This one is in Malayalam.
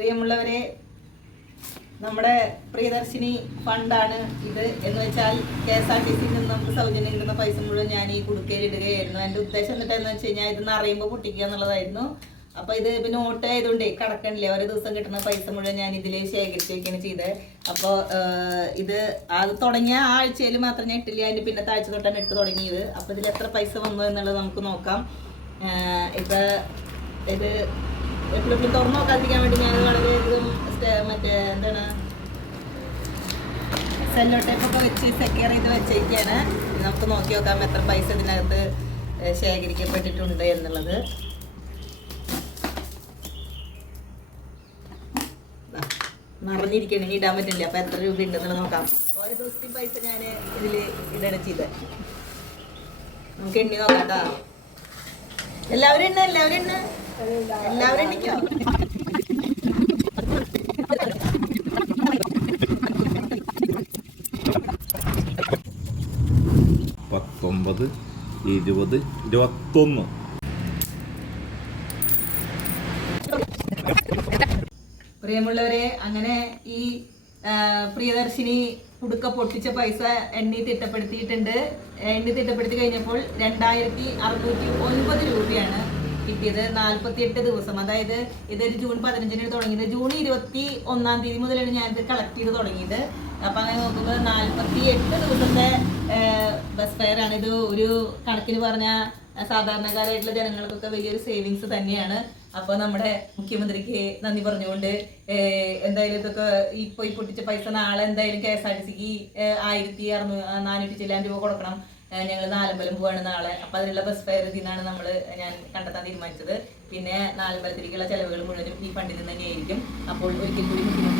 പ്രിയമുള്ളവരെ, നമ്മുടെ പ്രിയദർശിനി ഫണ്ടാണ് ഇത്. എന്ന് വെച്ചാൽ KSRTC-യിൽ നിന്ന് നമുക്ക് സൗജന്യം കിട്ടുന്ന പൈസ മുഴുവൻ ഞാൻ ഈ കുടുക്കയിൽ ഇടുകയായിരുന്നു. എൻ്റെ ഉദ്ദേശം എന്നിട്ടെന്ന് വെച്ച് കഴിഞ്ഞാൽ ഇത് നിറയുമ്പോൾ പൊട്ടിക്കുക എന്നുള്ളതായിരുന്നു. അപ്പോൾ ഇത് ഇപ്പം നോട്ട് ആയതുകൊണ്ടേ കടക്കണില്ലേ, ഓരോ ദിവസം കിട്ടുന്ന പൈസ മുഴുവൻ ഞാൻ ഇതിൽ ശേഖരിച്ച് വയ്ക്കുകയാണ് ചെയ്തത്. അപ്പോൾ ഇത് അത് തുടങ്ങിയ ആ ആഴ്ചയിൽ മാത്രം ഞാൻ ഇട്ടില്ല, അതിൻ്റെ പിന്നത്തെ ആഴ്ച തൊട്ടാണ് ഇട്ട് തുടങ്ങിയത്. അപ്പോൾ ഇതിൽ എത്ര പൈസ വന്നു എന്നുള്ളത് നമുക്ക് നോക്കാം. ഇപ്പം ഇത് എപ്പോഴും തുറന്നു നോക്കാതിരിക്കാൻ വേണ്ടി ഞാൻ വളരെയധികം മറ്റേ എന്താണ് സെല്ലോ ടേപ്പൊക്കെ വെച്ച് സെക്യൂർ ചെയ്ത് വെച്ചേക്കാണ്. നമുക്ക് നോക്കി നോക്കാം എത്ര പൈസ ഇതിനകത്ത് ശേഖരിക്കപ്പെട്ടിട്ടുണ്ട് എന്നുള്ളത്. നിറഞ്ഞിരിക്കണെങ്കിൽ ഇടാൻ പറ്റില്ല. അപ്പം എത്ര രൂപ ഉണ്ടെന്നുള്ളത് നോക്കാം. ഓരോ ദിവസത്തെയും പൈസ ഞാൻ ഇതിൽ ഇടാണ് ചെയ്ത് നമുക്ക് എണ്ണി നോക്കാം കേട്ടോ. എല്ലാവരും എണ്ണിക്കോ. 19, 20, 21. പ്രിയമുള്ളവരെ, അങ്ങനെ ഈ പ്രിയദർശിനി കുടുക്ക പൊട്ടിച്ച പൈസ എണ്ണി തിട്ടപ്പെടുത്തിയിട്ടുണ്ട്. എണ്ണി തിട്ടപ്പെടുത്തി കഴിഞ്ഞപ്പോൾ 2609 രൂപയാണ് കിട്ടിയത്. 48 ദിവസം, അതായത് ഇതൊരു ജൂൺ 15-ന് തുടങ്ങിയത്. ജൂൺ 21 മുതലാണ് ഞാനിത് കളക്ട് ചെയ്ത് തുടങ്ങിയത്. അപ്പം അങ്ങനെ നോക്കുമ്പോൾ 48 ദിവസത്തെ ബസ് ഫെയർ ആണ്. ഇത് ഒരു കണക്കിന് പറഞ്ഞാൽ സാധാരണക്കാരായിട്ടുള്ള ജനങ്ങൾക്കൊക്കെ വലിയൊരു സേവിങ്സ് തന്നെയാണ്. അപ്പോൾ നമ്മുടെ മുഖ്യമന്ത്രിക്ക് നന്ദി പറഞ്ഞുകൊണ്ട് എന്തായാലും ഇതൊക്കെ ഇപ്പോൾ ഈ പൊട്ടിച്ച പൈസ നാളെ എന്തായാലും KSRTC-ക്ക് 1400 ചില്ലാൻ രൂപ കൊടുക്കണം. ഞങ്ങൾ നാലമ്പലം പോവാണ് നാളെ. അപ്പം അതിനുള്ള ബസ് ഫെയർ ഇതിനാണ് ഞാൻ കണ്ടെത്താൻ തീരുമാനിച്ചത്. പിന്നെ നാലമ്പലത്തിലേക്കുള്ള ചെലവുകൾ മുഴുവനും ഈ ഫണ്ടിൽ നിന്ന് തന്നെയായിരിക്കും. അപ്പോൾ ഒരിക്കൽ കൂടി മുഖ്യമന്ത്രി